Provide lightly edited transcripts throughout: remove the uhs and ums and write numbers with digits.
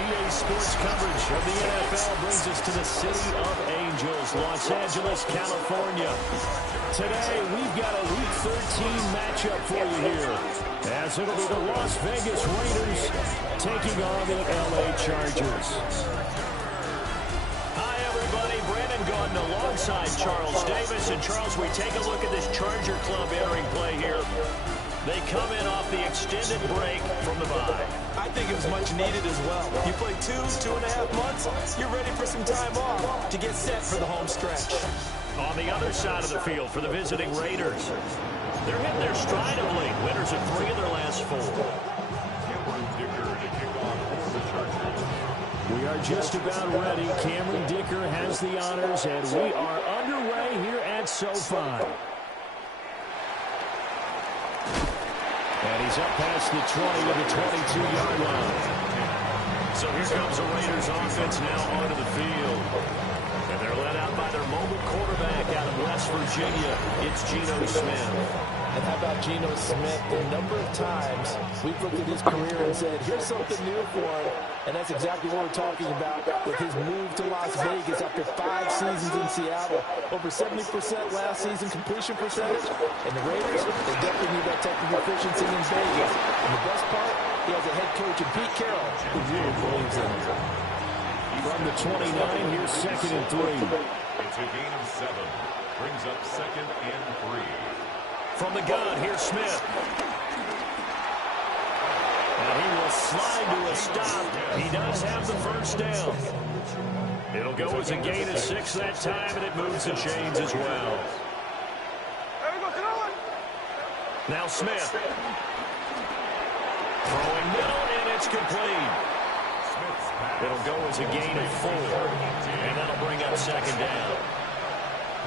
EA Sports coverage of the NFL brings us to the City of Angels, Los Angeles, California. Today, we've got a Week 13 matchup for you here, as it'll be the Las Vegas Raiders taking on the LA Chargers. Hi, everybody. Brandon Gordon alongside Charles Davis. And, Charles, we take a look at this Charger club entering play here. They come in off the extended break from the bye. I think it was much needed as well. You play 2.5 months, you're ready for some time off to get set for the home stretch. On the other side of the field for the visiting Raiders, they're hitting their stride of late. Winners of 3 of their last 4. We are just about ready. Cameron Dicker has the honors, and we are underway here at SoFi. And he's up past the 20 to the 22-yard line. So here comes the Raiders offense now onto the field. And they're led out by their mobile quarterback out of West Virginia. It's Geno Smith. And how about Geno Smith? The number of times we've looked at his career and said, here's something new for him. And that's exactly what we're talking about with his move to Las Vegas after 5 seasons in Seattle. Over 70% last season completion percentage. And the Raiders, they definitely need that technical efficiency in Vegas. And the best part, he has a head coach in Pete Carroll who really believes in him. From the 29, here's 2nd and 3. It's a gain of 7. Brings up 2nd and 3. From the gun, here's Smith. And he will slide to a stop. He does have the first down. It'll go as a gain of 6 that time, and it moves the chains as well. Now Smith. Throwing middle, and it's complete. It'll go as a gain of 4, and that'll bring up 2nd down.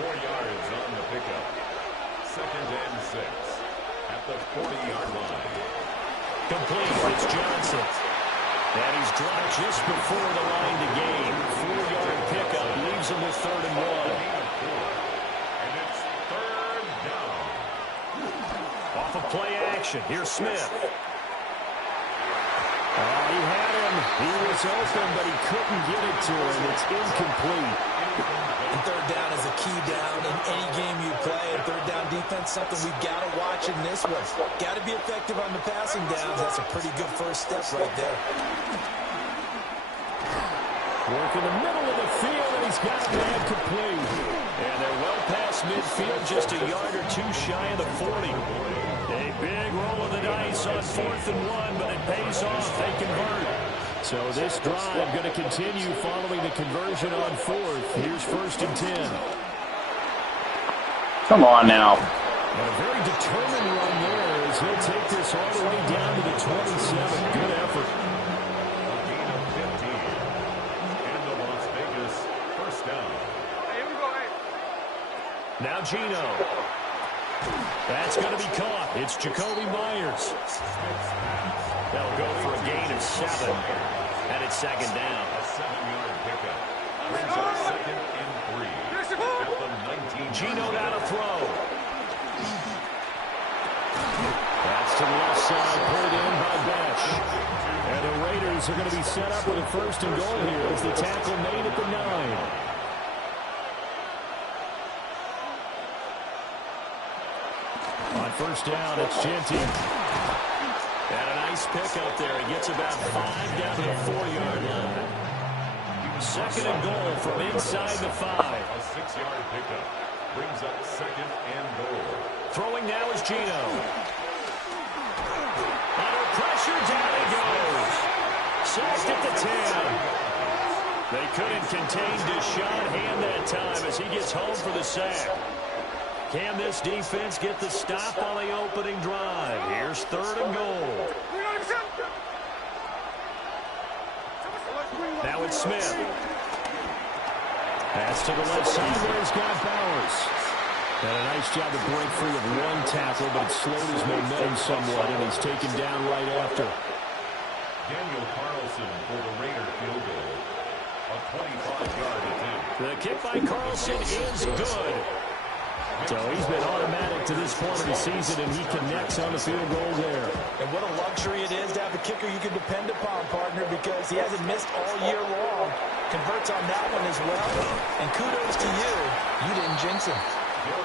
4 yards on the pickup. 2nd and 6 at the 40-yard line. Complete. It's Johnson. And he's dropped just before the line to gain. 4-yard pickup leaves him with 3rd and 1. And it's 3rd down. Off of play action. Here's Smith. He had him. He was open, but he couldn't get it to him. It's incomplete. And 3rd down is a key down in any game you play. And 3rd down defense, something we've got to watch in this one. Got to be effective on the passing downs. That's a pretty good first step right there. Work in the middle of the field, and he's got it man complete. And they're well past midfield, just a yard or 2 shy of the 40. A big roll of the dice on 4th and 1, but it pays off. They convert. So this drive going to continue following the conversion on 4th. Here's 1st and 10. Come on now. And a very determined run there as he'll take this all the way down to the 27. Good effort. A gain of 15. And the Las Vegas first down. Now Geno. That's going to be caught. It's Jacoby Myers. That'll go for a gain of 7. And it's 2nd down. A 7-yard pickup. Brings up 2nd and 3 at the 19. Geno now to throw. That's to the left side, pulled in by Besh. And the Raiders are going to be set up with a 1st and goal here as the tackle made at the 9. On 1st down, it's Genty. And a nice pick up there. He gets about 5 down to the 4-yard line. 2nd and goal from inside the 5. A 6-yard pickup. Brings up 2nd and goal. Throwing now is Geno. Under pressure, down he goes. Sacked at the 10. They couldn't contain Deshaun Hand that time as he gets home for the sack. Can this defense get the stop on the opening drive? Here's 3rd and goal. Now it's Smith. Pass to the left side where he's got Bowers. And a nice job to break free of 1 tackle, but it slowed his momentum somewhat, and he's taken down right after. Daniel Carlson for the Raider field goal. A 25-yard attempt. The kick by Carlson is good. So he's been automatic to this point of the season, and he connects on the field goal there. And what a luxury it is to have a kicker you can depend upon, partner, because he hasn't missed all year long. Converts on that one as well. And kudos to you. You didn't jinx him.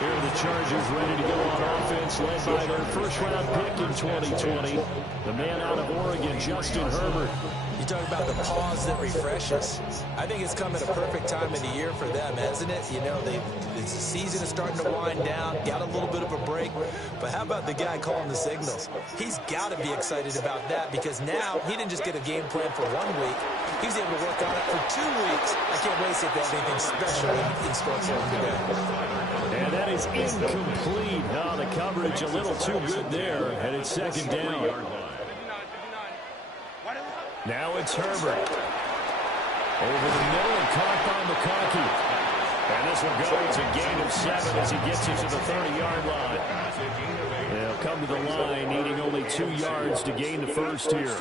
Here are the Chargers ready to go on offense, led by their first-round pick in 2020. The man out of Oregon, Justin Herbert. You talk about the pause that refreshes. I think it's come at a perfect time of the year for them, hasn't it? You know, the season is starting to wind down, got a little bit of a break. But how about the guy calling the signals? He's got to be excited about that because now he didn't just get a game plan for 1 week. He was able to work on it for 2 weeks. I can't wait to see if they have anything special in store for him today. And that is incomplete. No, the coverage a little too good there, and it's second down. Now it's Herbert. Over the middle and caught by McConkey. And this will go to a gain of 7 as he gets it to the 30-yard line. They'll come to the line, needing only 2 yards to gain the first here.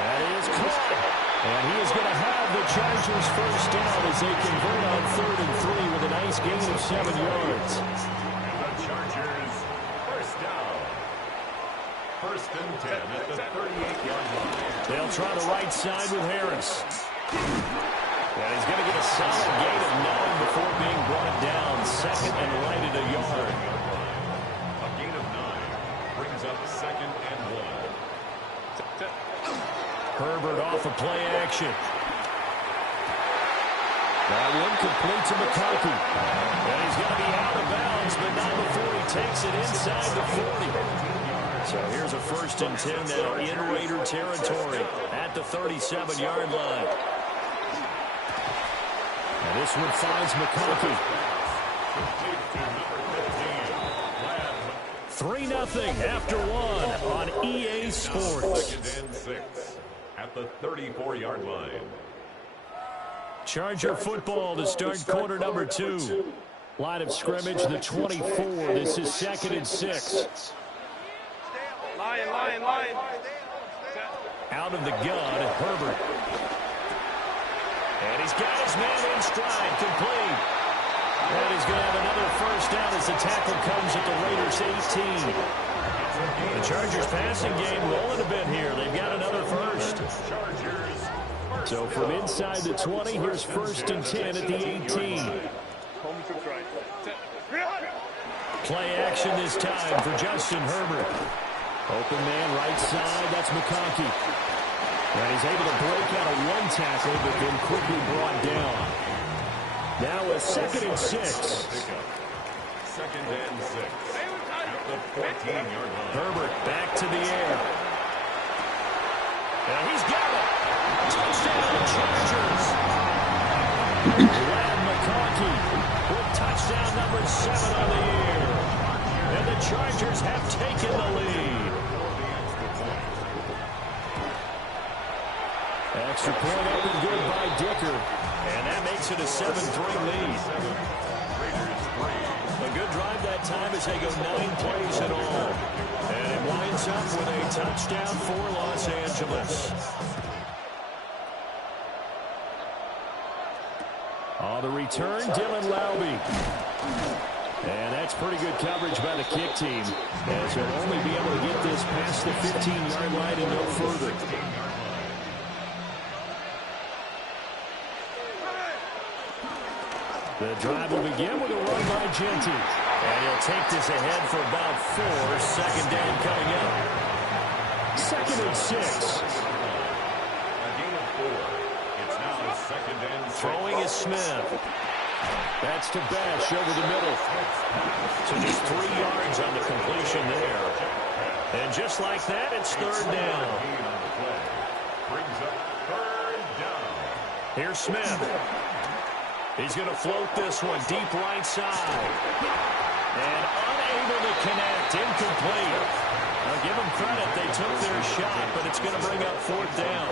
That is caught. And he is going to have the Chargers first down as they convert on 3rd and 3 with a nice gain of 7 yards. The Chargers first down. First and 10 at the 38-yard line. They'll try the right side with Harris. And he's going to get a solid gain of 9 before being brought down. Second and right at a yard. A gain of 9 brings up second and 1. Herbert off of play action. That one complete to McConkey. And he's going to be out of bounds, but not before he takes it inside the 40. So here's a first and 10 now in Raider territory at the 37-yard line. And this one finds McConkey. 3-0 after 1 on EA Sports. Second and 6 at the 34-yard line. Charger football to start quarter number 2. Line of scrimmage, the 24. This is 2nd and 6. Lion. Out of the gun, Herbert. And he's got his man in stride, complete. And he's going to have another first down as the tackle comes at the Raiders' 18. The Chargers passing game rolling a bit here. They've got another first. So from inside the 20, here's first and 10 at the 18. Play action this time for Justin Herbert. Open man right side, that's McConkey. And he's able to break out of one tackle, but then quickly brought down. Now a 2nd and 6. Second and 6 at the 14-yard line. Herbert back to the air. And he's got it. Touchdown, Chargers. Brad McConkey with touchdown number 7 on the year. And the Chargers have taken the lead. Extra point up and good by Dicker. And that makes it a 7-3 lead. A good drive that time as they go 9 plays in all. And it winds up with a touchdown for Los Angeles. On the return, Dylan Laube. And that's pretty good coverage by the kick team, as he'll only be able to get this past the 15-yard line and no further. The drive will begin with a run by Genty. And he'll take this ahead for about 4. Second down coming up. 2nd and 6. A gain of 4. It's now second and 6. Throwing is Smith. That's to Bash over the middle. So just 3 yards on the completion there. And just like that, it's 3rd down. Brings up 3rd down. Here's Smith. He's going to float this one deep right side. And unable to connect. Incomplete. Now give them credit. They took their shot, but it's going to bring up 4th down.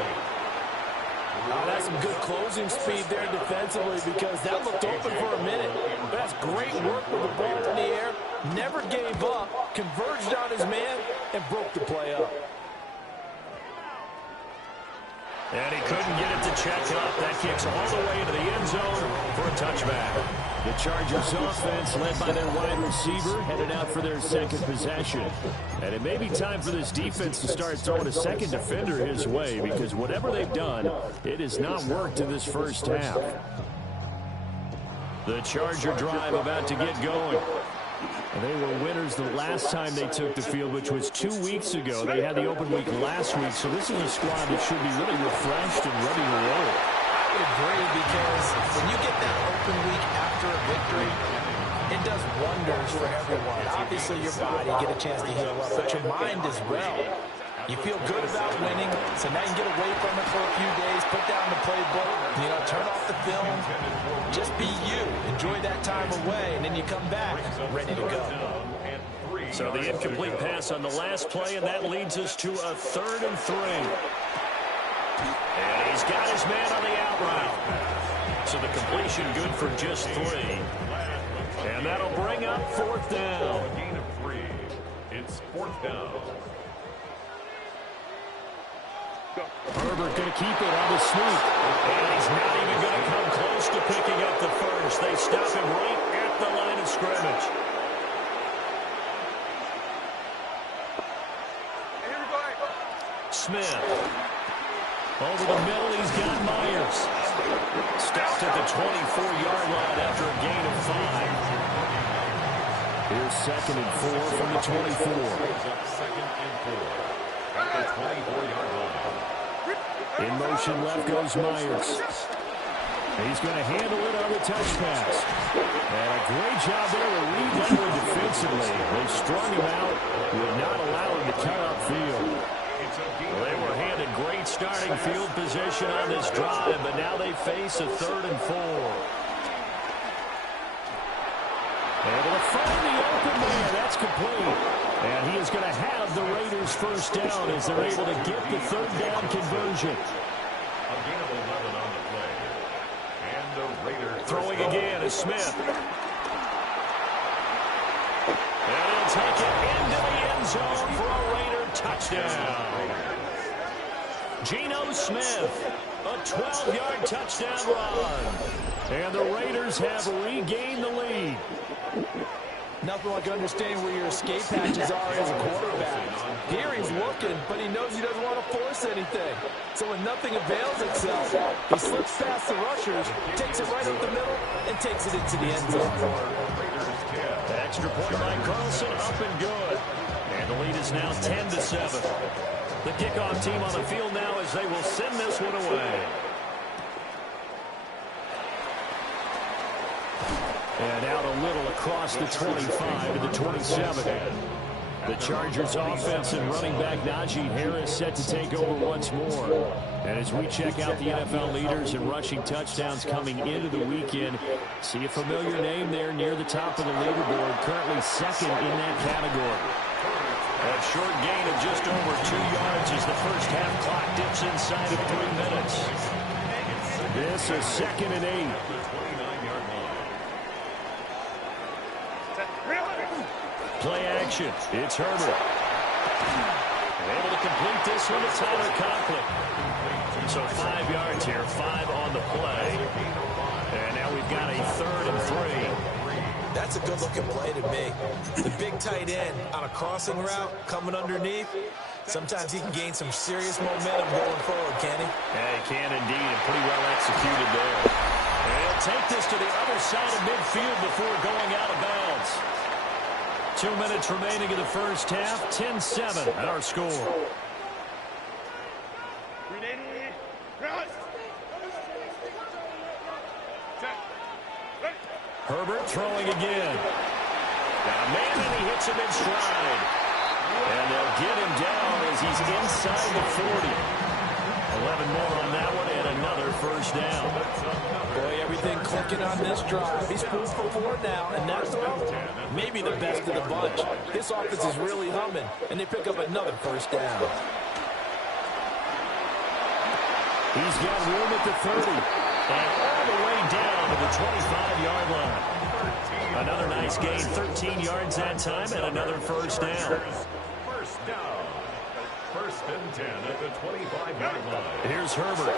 Oh, that's some good closing speed there defensively because that looked open for a minute. That's great work with the ball in the air. Never gave up. Converged on his man and broke the play up. And he couldn't get it to check up. That kicks all the way into the end zone for a touchback. The Chargers offense, led by their wide receiver, headed out for their second possession. And it may be time for this defense to start throwing a second defender his way, because whatever they've done, it has not worked in this first half. The Charger drive about to get going. And they were winners the last time they took the field, which was 2 weeks ago. They had the open week last week, so this is a squad that should be really refreshed and ready to roll. I would agree, because when you get that open week after a victory, it does wonders for everyone. Obviously, your body, get a chance to heal up, but your mind as well. You feel good about winning, so now you get away from it for a few days, put down the playbook, turn off the film, just be you. Enjoy that time away, and then you come back ready to go. So the incomplete pass on the last play, and that leads us to a 3rd and 3. And he's got his man on the out route. So the completion good for just 3. And that'll bring up 4th down. Gain of 3. It's 4th down. Herbert going to keep it on the sneak. And he's not even going to come close to picking up the first. They stop him right at the line of scrimmage. Smith. Over the middle, he's got Myers. Stopped at the 24-yard line after a gain of 5. Here's 2nd and 4 from the 24. 2nd and 4 at the 24-yard line. In motion left goes Myers. He's going to handle it on the touch pass. And a great job there to read that one defensively. They strung him out, would not allow him to cut upfield. They were handed great starting field position on this drive, but now they face a 3rd and 4. Able to find the open man. That's complete. And he is going to have the Raiders first down as they're able to get the 3rd down conversion. A gain of 11 on the play. And the Raiders throwing again is Smith. And he'll take it into the end zone for a Raider touchdown. Geno Smith, a 12-yard touchdown run. And the Raiders have regained the lead. Nothing like understanding where your escape hatches are as a quarterback. Here he's looking, but he knows he doesn't want to force anything. So when nothing avails itself, he slips past the rushers, takes it right up the middle, and takes it into the end zone. The extra point by Carlson, up and good. And the lead is now 10-7. The kickoff team on the field now as they will send this one away. And out a little across the 25 to the 27. The Chargers offense and running back Najee Harris set to take over once more. And as we check out the NFL leaders in rushing touchdowns coming into the weekend, see a familiar name there near the top of the leaderboard, currently 2nd in that category. A short gain of just over 2 yards as the first half clock dips inside of 3 minutes. This is 2nd and 8. Play action. It's Herbert. Able to complete this one to Tyler Conklin. So 5 yards here, 5 on the play. And now we've got a 3rd and 3. That's a good-looking play to me. The big tight end on a crossing route coming underneath. Sometimes he can gain some serious momentum going forward, can he? Yeah, he can indeed, and pretty well executed there. And he'll take this to the other side of midfield before going out of bounds. 2 minutes remaining in the first half. 10-7 our score. Herbert throwing again. Got a man, and he hits him in stride. And they'll get him down as he's inside the 40. 11 more on that one, and another first down. Boy, everything clicking on this drive. He's 4 for 4 now, and that's maybe the best of the bunch. This offense is really humming, and they pick up another first down. He's got room at the 30, and all the way down to the 25-yard line. Another nice gain, 13 yards that time, and another first down. First down. 1st and 10 at the 25-yard line. Here's Herbert.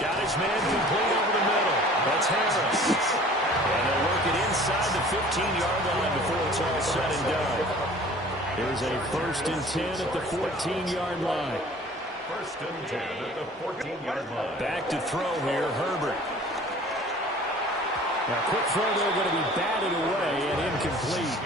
Got his man complete over the middle. That's Harris. And they'll work it inside the 15-yard line before it's all said and done. There's a 1st and 10 at the 14-yard line. 1st and 10 at the 14-yard line. Back to throw here, Herbert. Now, quick throw there, going to be batted away and incomplete.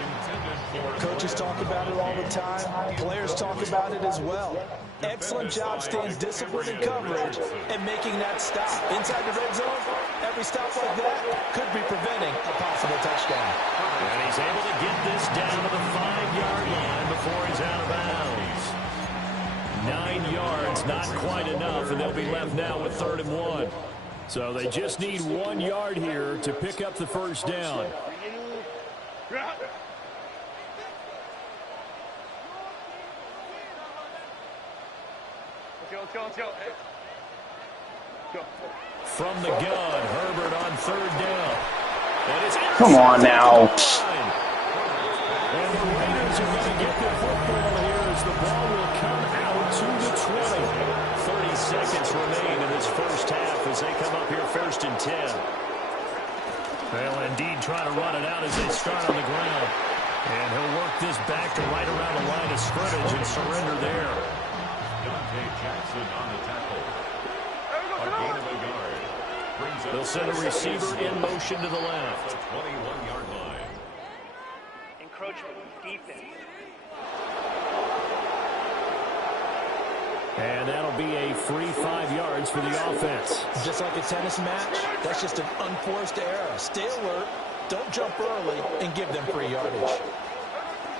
Coaches talk about it all the time. Players talk about it as well. Excellent job staying disciplined in coverage and making that stop. Inside the red zone, every stop like that could be preventing a possible touchdown. And he's able to get this down to the 5-yard line before he's out of bounds. 9 yards, not quite enough, and they'll be left now with 3rd and 1. So they just need 1 yard here to pick up the 1st down. From the gun, Herbert on 3rd down. Come on now. And the Raiders are going to get the football here as the ball will come out to the 20. 30 seconds remain in this first half as they come up here 1st and 10. They'll indeed try to run it out as they start on the ground. And he'll work this back to right around the line of scrimmage and surrender there. Jackson on the tackle. A gain of a yard. Brings up They'll send a receiver in motion to the left. 21-yard line. Encroachment defense. And that'll be a free 5 yards for the offense. Just like a tennis match, that's just an unforced error. Stay alert, don't jump early, and give them free yardage.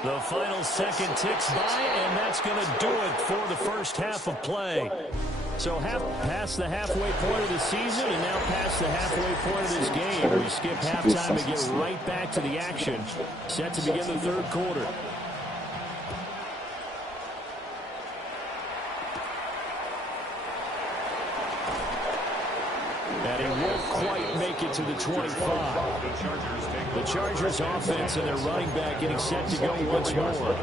The final second ticks by, and that's going to do it for the first half of play. So past the halfway point of the season and now past the halfway point of this game. We skip halftime to get right back to the action. Set to begin the 3rd quarter. And he won't quite make it to the 25. The Chargers offense and their running back getting set to go once more.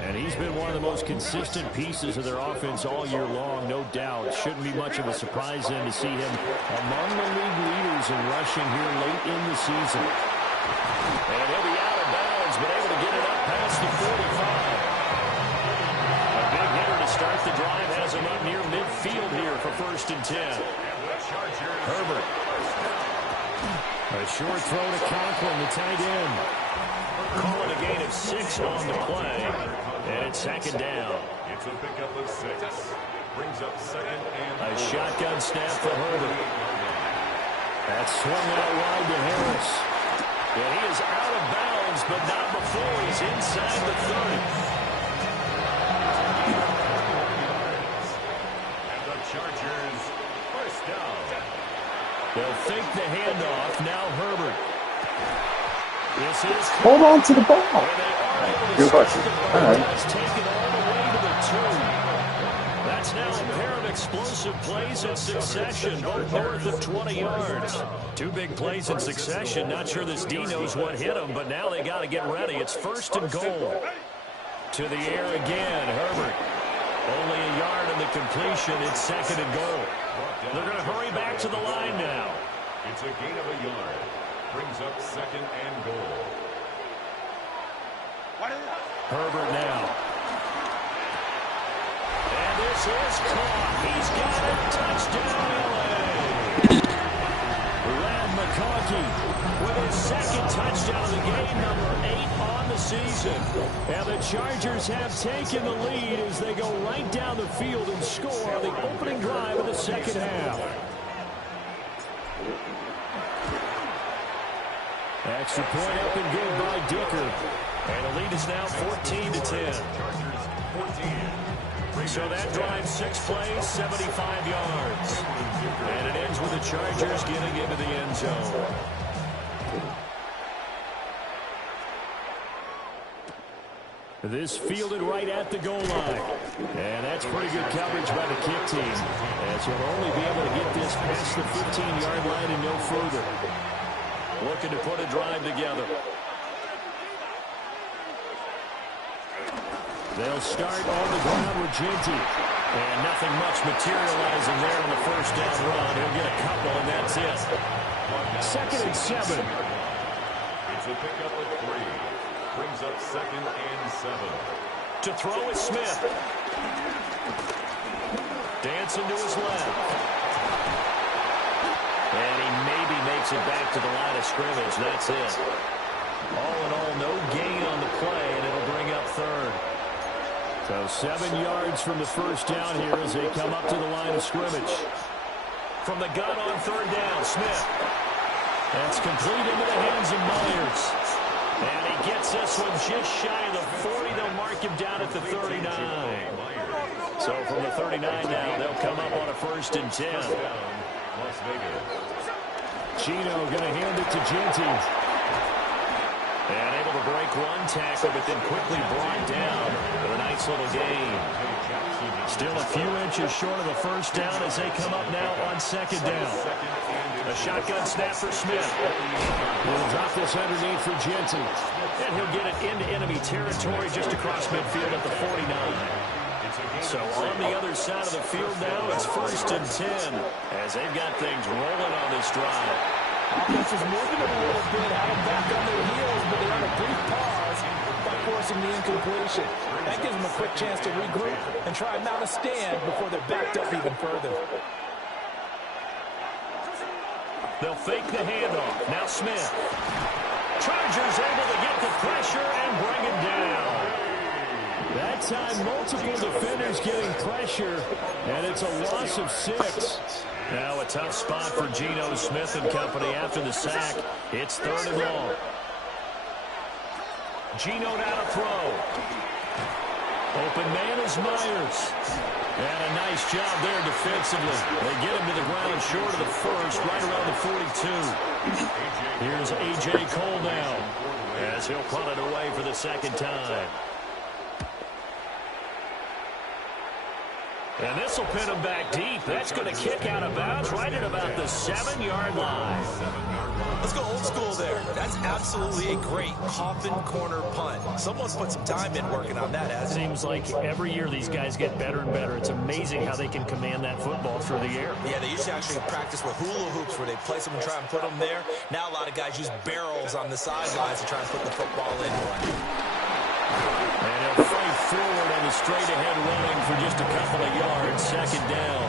And he's been one of the most consistent pieces of their offense all year long, no doubt. Shouldn't be much of a surprise then to see him among the league leaders in rushing here late in the season. And he'll be out of bounds, but able to get it up past the 45. A big hitter to start the drive has him up near midfield here for 1st and 10. Herbert. A short throw to Conklin, the tight end. Calling a gain of 6 on the play. And it's 2nd down. It's a pickup of 6. Brings up 2nd and a shotgun snap for Herbert. That's swung out wide to Harris. And he is out of bounds, but not before he's inside the 30. And the Chargers first down. They'll fake the handoff. Now Herbert. This is Hold on to the ball. where they are able to Good stop question. the ball. All right. Has taken all the way to the 2. That's now a pair of explosive plays in succession, both north of 20 yards. 2 big plays in succession. Not sure this D knows what hit him, but now they got to get ready. It's 1st and goal. To the air again, Herbert. Only a yard in the completion. It's 2nd and goal. They're going to hurry back to the line now. It's a gain of a yard. Brings up 2nd and goal. Herbert now. And this is caught. He's got it. Touchdown, L.A. Brad McConkey with his 2nd touchdown of the game, number 8 on the season. And the Chargers have taken the lead as they go right down the field and score on the opening drive of the 2nd half. Extra point up and good by Dicker. And the lead is now 14-10. So that drive 6 plays, 75 yards. And it ends with the Chargers getting into the end zone. This fielded right at the goal line. And that's pretty good coverage by the kick team, as he'll only be able to get this past the 15-yard line and no further. Looking to put a drive together. They'll start on the ground with Ginty. And nothing much materializing there on the first down run. He'll get a couple, and that's it. 2nd and 7. It's a pickup of 3. Brings up 2nd and 7. To throw is Smith. Dancing to his left. And he maybe makes it back to the line of scrimmage. That's it. All in all, no gain on the play, and it'll bring up 3rd. So 7 yards from the first down here as they come up to the line of scrimmage. From the gun on 3rd down, Smith. That's complete into the hands of Myers. And he gets this one just shy of the 40. They'll mark him down at the 39. So from the 39 now, they'll come up on a 1st and 10. Las Vegas. Gino going to hand it to Genty. And able to break one tackle, but then quickly brought down with a nice little gain. Still a few inches short of the first down as they come up now on 2nd down. A shotgun snap for Smith. He'll drop this underneath for Genty. And he'll get it into enemy territory just across midfield at the 49. So on the other side of the field now, it's 1st and 10 as they've got things rolling on this drive. Offense is moving a little bit, had them back on their heels, but they're on a brief pause by forcing the incompletion. That gives them a quick chance to regroup and try and mount a stand before they're backed up even further. They'll fake the handoff. Now Smith. Chargers able to get the pressure and bring him down. That time, multiple defenders getting pressure, and it's a loss of 6. Now a tough spot for Geno Smith and company after the sack. It's 3rd and long. Geno now to throw. Open man is Myers. And a nice job there defensively. They get him to the ground short of the 1st, right around the 42. Here's A.J. Cole now as he'll punt it away for the 2nd time. And this will pin him back deep. That's going to kick out of bounds right at about the 7-yard line. Let's go old school there. That's absolutely a great coffin corner punt. Someone's put some time in working on that. It seems like every year these guys get better and better. It's amazing how they can command that football through the air. Yeah, they used to actually practice with hula hoops where they place them and try and put them there. Now a lot of guys use barrels on the sidelines to try and put the football in. And he'll fight forward on the straight-ahead running for just a couple of yards. 2nd down.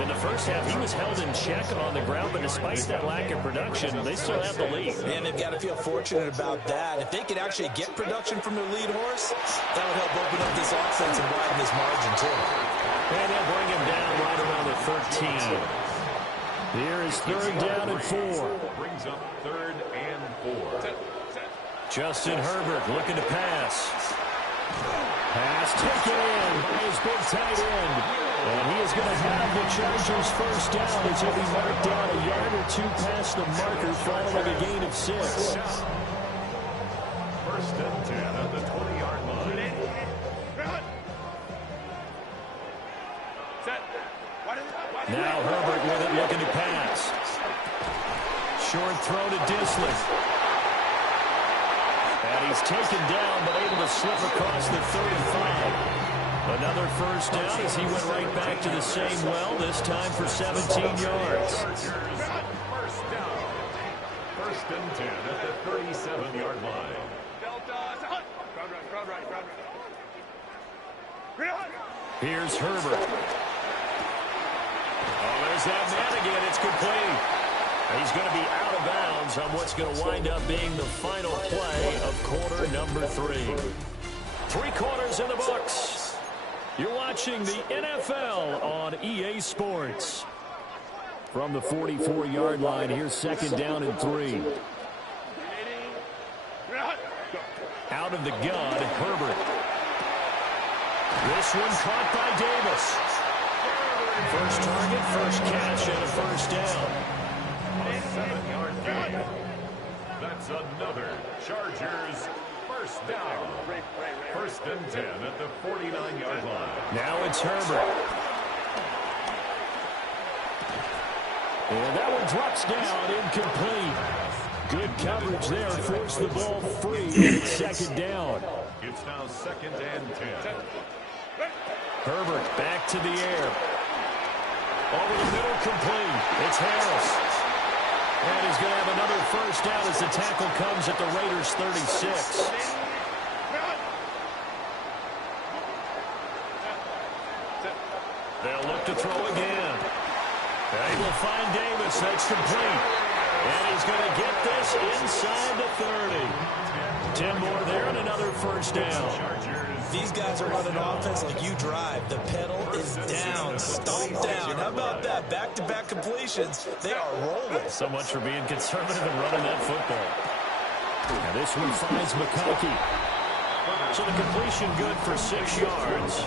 In the first half, he was held in check on the ground, but despite that lack of production, they still have the lead. And they've got to feel fortunate about that. If they could actually get production from their lead horse, that would help open up this offense and widen this margin, too. And they'll bring him down right around the 13. Here is 3rd down and 4. Brings up 3rd and 4. Justin Herbert looking to pass. Pass taken in by his big tight end. And he is going to have the Chargers' 1st down as he'll be marked down a yard or 2 past the marker following a gain of 6. 1st and 10 at the 20-yard line. Now Herbert with it looking to pass. Short throw to Disley. And he's taken down, but able to slip across the 35. Another 1st down as he went right back to the same well, this time for 17 yards. 1st down. 1st and 10 at the 37-yard line. Here's Herbert. Oh, there's that man again. It's complete. He's going to be out of bounds on what's going to wind up being the final play of quarter number 3. 3 quarters in the books. You're watching the NFL on EA Sports. From the 44-yard line, here's 2nd down and 3. Out of the gun, Herbert. This one caught by Davis. First target, first catch, and a 1st down. A 7-yard gain. That's another Chargers 1st down. 1st and 10 at the 49-yard line. Now it's Herbert. And that one drops down, incomplete. Good coverage there, forced the ball free. It's 2nd down. It's now 2nd and 10. Herbert back to the air. Over the middle, complete. It's Harris. And he's going to have another first down as the tackle comes at the Raiders' 36. They'll look to throw again. They will find Davis. That's complete. And he's going to get this inside the 30. 10 more there and another first down. These guys are running offense like you drive. The pedal is down, stomp down. How about that? Back-to-back completions. They are rolling. So much for being conservative and running that football. Now this one finds McConkey. So the completion good for 6 yards.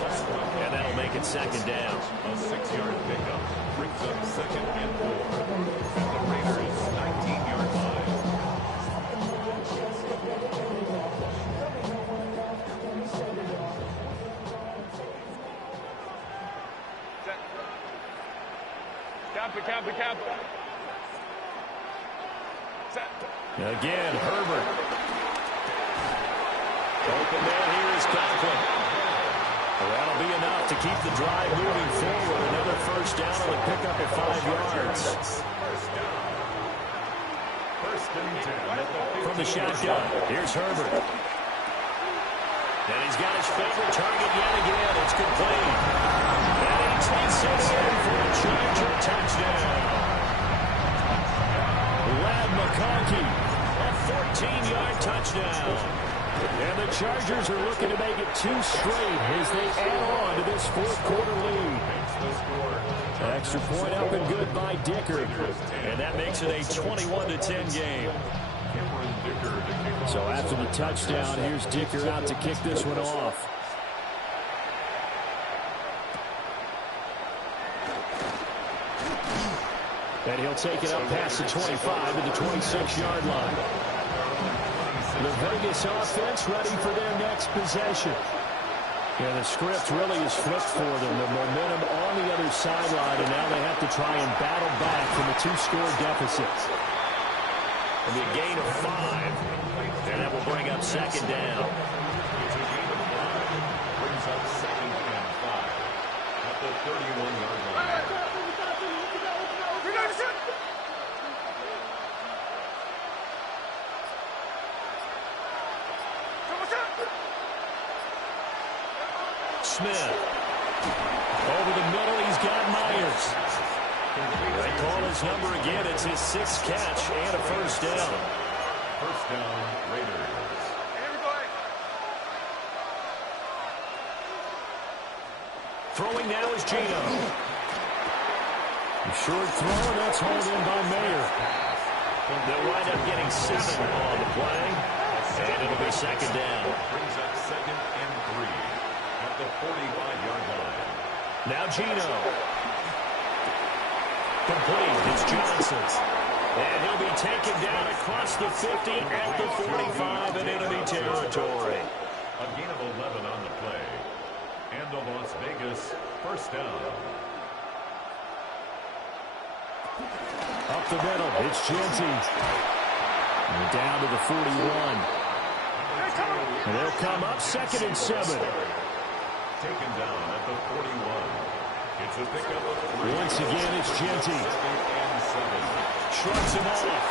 And that'll make it second down. A 6-yard pickup brings up second and 4 at the Raiders' 19-yard line. Camp. Again, Herbert. Open man here is Conklin. Well, that'll be enough to keep the drive moving forward. Another first down on the pickup of 5 yards. First and 10. From the shotgun, here's Herbert. And he's got his favorite target yet again. It's complete. And he takes it in for a Charger touchdown. Lad McConkey, a 14-yard touchdown. And the Chargers are looking to make it 2 straight as they add on to this fourth-quarter lead. Extra point up and good by Dicker. And that makes it a 21-10 game. So after the touchdown, here's Dicker out to kick this one off. And he'll take it up past the 25 to the 26-yard line. The Vegas offense ready for their next possession. And the script really is flipped for them. The momentum on the other sideline, and now they have to try and battle back from a 2-score deficit. It'll be a gain of 5, and that will bring up second down. It's a gain of 5. Brings up second and 5 at the 31-yard line. Smith. Over the middle, he's got Myers. They call his number again. It's his 6th catch and a first down. First down, Raiders. Throwing now is Gino. A short throw, and that's hauled in by Mayer. They'll wind up getting 7 on the play, and it'll be second down. Brings up second and 3 at the 45-yard line. Now Gino. Complete. It's Johnson. And he'll be taken down across the 50 at the 45 in enemy territory. A gain of 11 on the play. And the Las Vegas first down. Up the middle, it's Genty. And down to the 41. And they'll come up second and 7. Taken down at the 41. It's a pickup of 3. Once again, it's Genty. And 7. Shrugs him off.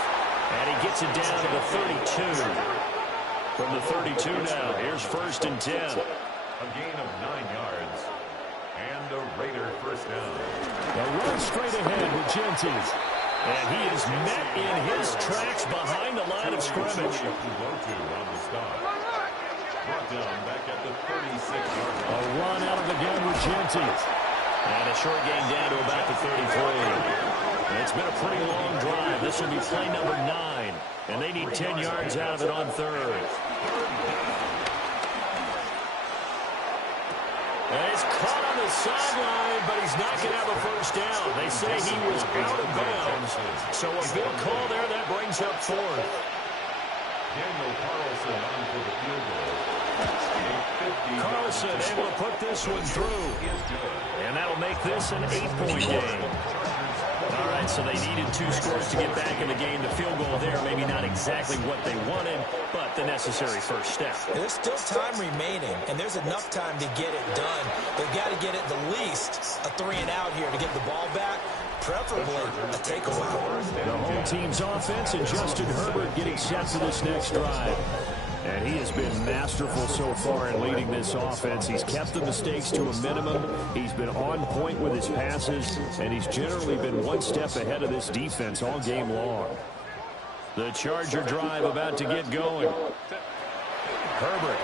And he gets it down to the 32. From the 32 now, here's first and 10. A gain of 9 yards. And a Raider first down. A run straight ahead with Genty. And he is met in his tracks behind the line of scrimmage. On the stop. Brought down back at the 36-yard line. A run out of the gun with Genty. And a short gain down to about the 33. And it's been a pretty long drive. This will be play number 9. And they need 10 yards out of it on third. And he's caught on the sideline, but he's not going to have a first down. They say he was out of bounds. So a big call there that brings up 4th. Daniel Carlson on for the field goal. Carlson able to put this one through. And that'll make this an 8-point game. All right, defense, so they needed 2 scores to get back in the game. The field goal there, maybe not exactly what they wanted, but the necessary first step. There's still time remaining, and there's enough time to get it done. They've got to get it the least a 3-and-out here to get the ball back, preferably a takeaway. The home team's offense and Justin Herbert getting set for this next drive. And he has been masterful so far in leading this offense. He's kept the mistakes to a minimum. He's been on point with his passes, and he's generally been one step ahead of this defense all game long. The Charger drive about to get going. Herbert,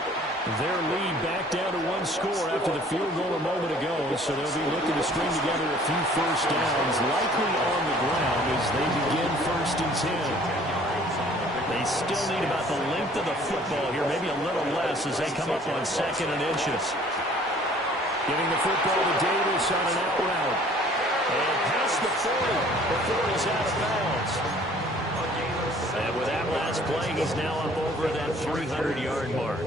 their lead back down to 1 score after the field goal a moment ago, so they'll be looking to string together a few first downs, likely on the ground as they begin 1st and 10. They still need about the length of the football here, maybe a little less as they come up on 2nd and inches. Giving the football to Davis on an out route. And past the 40 before he's out of bounds. And with that last play, he's now up over that 300-yard mark.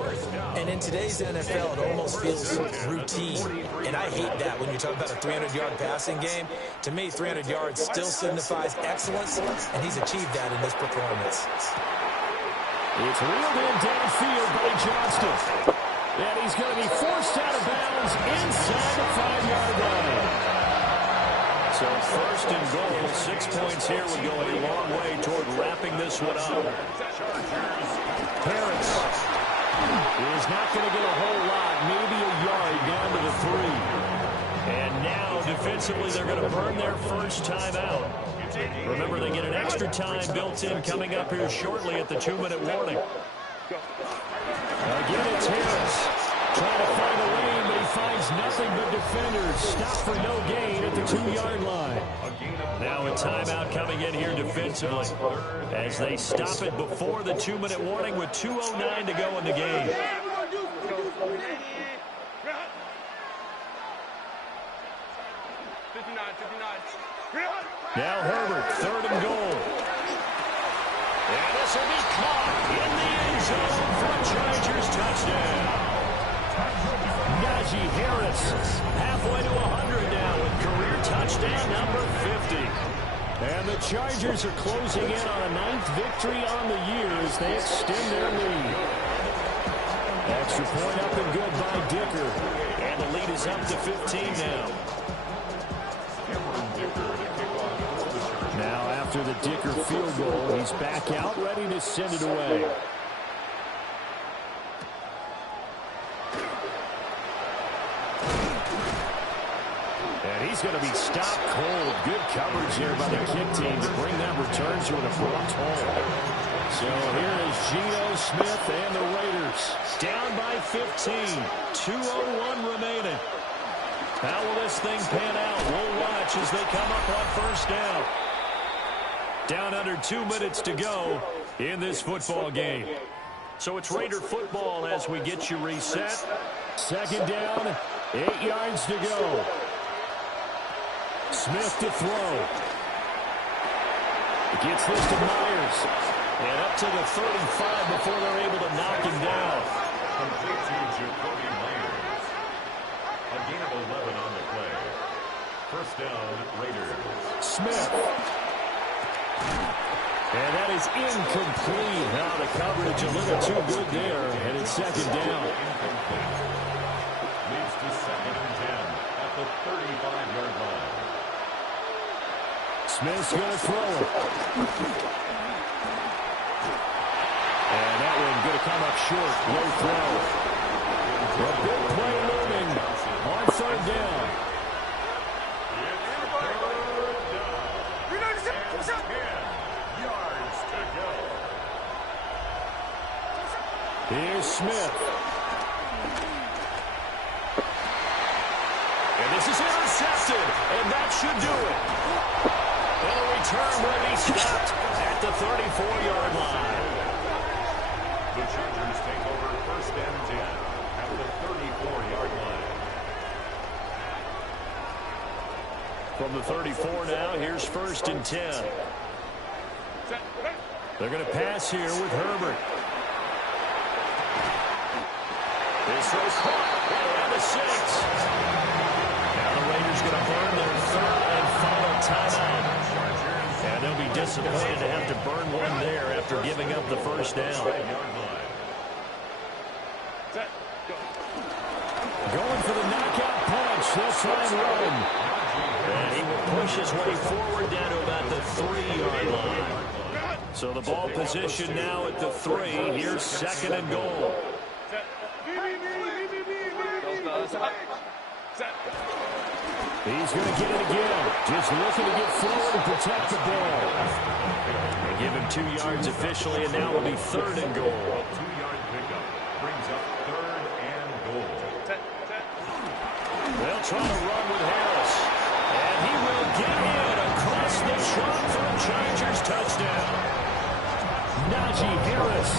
And in today's NFL, it almost feels routine. And I hate that when you talk about a 300-yard passing game. To me, 300 yards still signifies excellence, and he's achieved that in this performance. It's reeled in downfield by Johnston. And he's going to be forced out of bounds inside the 5-yard line. So 1st and goal, 6 points here would go a long way toward wrapping this one up. Harris is not going to get a whole lot, maybe a yard down to the 3. And now, defensively, they're going to burn their first time out. Remember, they get an extra time built in coming up here shortly at the 2-minute warning. Again, it's Harris. Trying to find a lane, but he finds nothing but defenders. Stop for no gain at the 2-yard line. Now a timeout coming in here defensively as they stop it before the 2-minute warning with 2:09 to go in the game. Now Herbert, 3rd and goal. And this will be caught in the end zone for a Chargers touchdown. Najee Harris, halfway to 100 now with career touchdown number 50. And the Chargers are closing in on a 9th victory on the year as they extend their lead. Extra point up and good by Dicker. And the lead is up to 15 now. Now after the Dicker field goal, he's back out, ready to send it away. And he's going to be stopped cold. Good coverage there by the kick team to bring that return to an abrupt halt. So here is Geno Smith and the Raiders down by 15. 2:01 remaining. How will this thing pan out? We'll watch as they come up on 1st down. Down under 2 minutes to go in this football game. So it's Raider football as we get you reset. 2nd down, 8 yards to go. Smith to throw. Gets this to Myers. And up to the 35 before they're able to knock him down. Complete to Jacoby Myers. A gain of 11 on the play. 1st down, Raiders. Smith. And that is incomplete. Now the coverage a little too good there. And it's 2nd down. Leads to 2nd and 10 at the 35-yard line. Smith's going to throw it. And that one going to come up short. Low throw. A big play looming on 3rd down. Here's Smith. And this is intercepted. And that should do it. And a return will be stopped at the 34-yard line. The Chargers take over 1st and 10 at the 34-yard line. From the 34 now, here's 1st and 10. They're going to pass here with Herbert. This throw caught at the 6. Now the Raiders going to burn their 3rd and final timeout. And they'll be disappointed to have to burn one there after giving up the first down. Going for the knockout punch. They'll try and run. And he will push his way forward down to about the 3-yard line. So the ball position now at the 3. Here's second and goal. He's going to get it again. Just looking to get forward and protect the ball. They give him 2 yards officially, and now will be third and goal. 2-yard pickup brings up third and goal. They'll try to run with Harris. And he will get in across the trunk for a Chargers touchdown. Najee Harris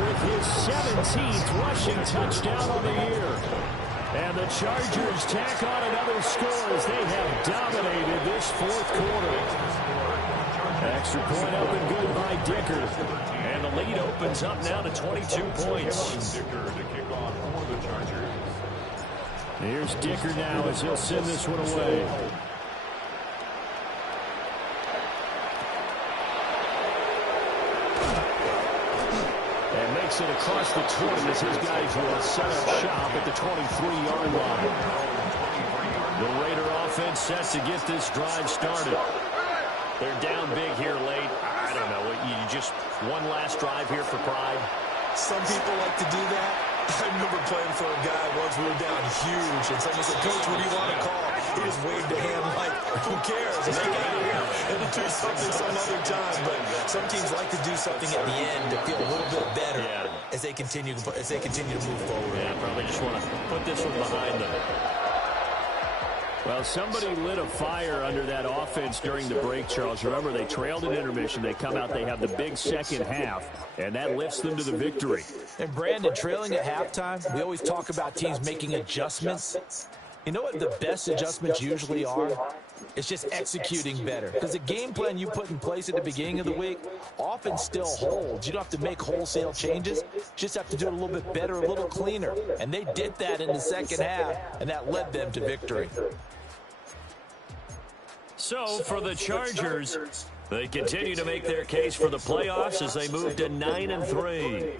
with his 17th rushing touchdown on the year. And the Chargers tack on another score as they have dominated this fourth quarter. Extra point up and good by Dicker. And the lead opens up now to 22 points. Dicker to kick off for the Chargers. Here's Dicker now as he'll send this one away. And makes it across the 20 as his guys will set up shop at the 23-yard line. The Raider offense set to get this drive started. They're down big here late. I don't know. You just one last drive here for pride. Some people like to do that. I remember playing for a guy once. We were down huge, and someone said, "Coach, what do you want to call?" He just waved a hand like, "Who cares? Let's get out of here and do something some other time." But some teams like to do something at the end to feel a little bit better as they continue to move forward. Yeah, probably just want to put this one behind them. Well, somebody lit a fire under that offense during the break, Charles. Remember, they trailed at intermission. They come out, they have the big second half, and that lifts them to the victory. And, Brandon, trailing at halftime, we always talk about teams making adjustments. You know what the best adjustments usually are? It's just executing better. Because the game plan you put in place at the beginning of the week often still holds. You don't have to make wholesale changes. You just have to do it a little bit better, a little cleaner. And they did that in the second half, and that led them to victory. So, for the Chargers, they continue to make their case for the playoffs as they move to 9-3.